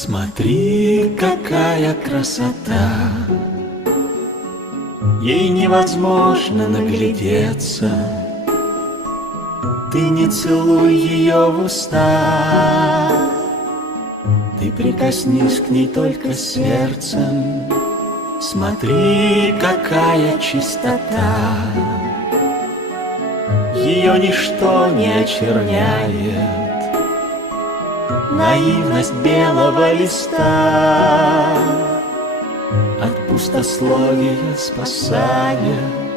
Смотри, какая красота, ей невозможно наглядеться. Ты не целуй ее в уста, ты прикоснись к ней только сердцем. Смотри, какая чистота, ее ничто не очерняет. Наивность белого листа от пустословия спасает.